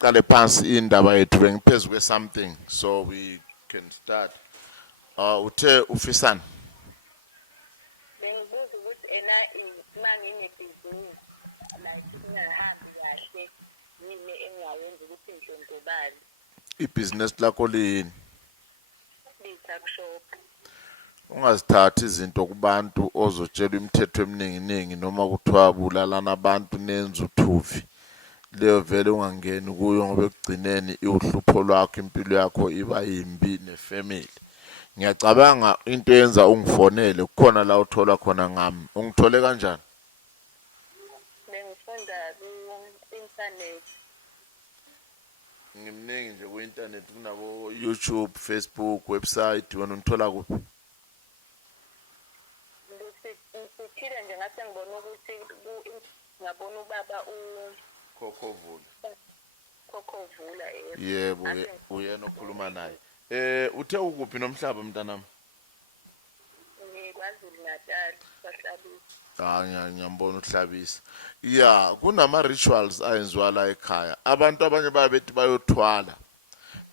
siqale phansi indaba yethu bengiphezwe something so we can start. Uthe ufisani? Bengibuza ukuthi ena manginebhizinisi like ingahambi kahle yini engayenza ukuthi ngidlondlobale. Ibhizinisi lakho lini? Li-tuck shop. Ungazithathi izinto kubantu ozotshela imithetho eminingi noma kuthiwa bulalana abantu nenza uthuvi. Leyo vele ungangeni kuyo ngoba ekugcineni iuhlupho lwakho impilo yakho iba yimbi nefamily. Ngiyacabanga into yenza ungifonele kukhona la uthola khona ngami. Ungithole kanjani? Bengifunda ku-internet. Ngimningi nje ku-internet kunabo YouTube, Facebook, website wena ungithola kuphi? Ngithile nje ngase ngibona ukuthi ngabona ubaba Khokhovula yebo uyena okhuluma naye. Uthe ukuphi nomhlaba mntanami? KwaZulu Natal kwaHlabisa. Ngiyambona uhlabisa. Yeah, kunama rituals ayenziwa la ekhaya. Abantu abanye babethi bayothwala.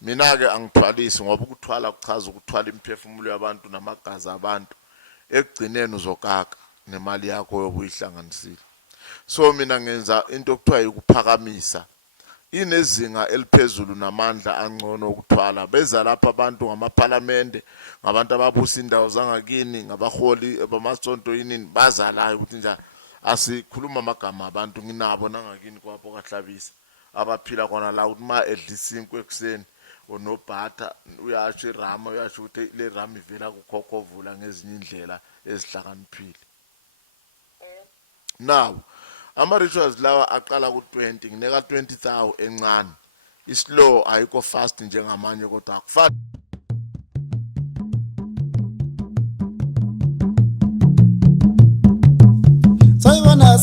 Mina ke angithwalisi ngoba ukuthwala kuchaza ukuthwala imphefumulo yabantu namagazi abantu. Ekugcineni uzokaka nemali yakho yokuyihlanganisile. So mina ngenza into okuthiwa ukuphakamisa. Inezinga eliphezulu namandla angcono ukuthwala. Beza lapha abantu ngamaparlamente, ngabantu ababusa indawo zangakini, ngabaholi bamasonto yini bazalayo ukuthi nje asikhuluma amagama abantu nginabo nangakini kwapho kaHlabisa. Abaphila khona la ukuthi ma edlisa inkwe ekseni onobhatha uyasho irama uyasho ukuthi le rama ivela kuKhokhovula ngezinye indlela ezihlakaniphile. Now ama-rituals lawa aqala ku-20 ngineka 20,000 encane. Islow ayikho fast njengamanye kodwa akufani. Sayibona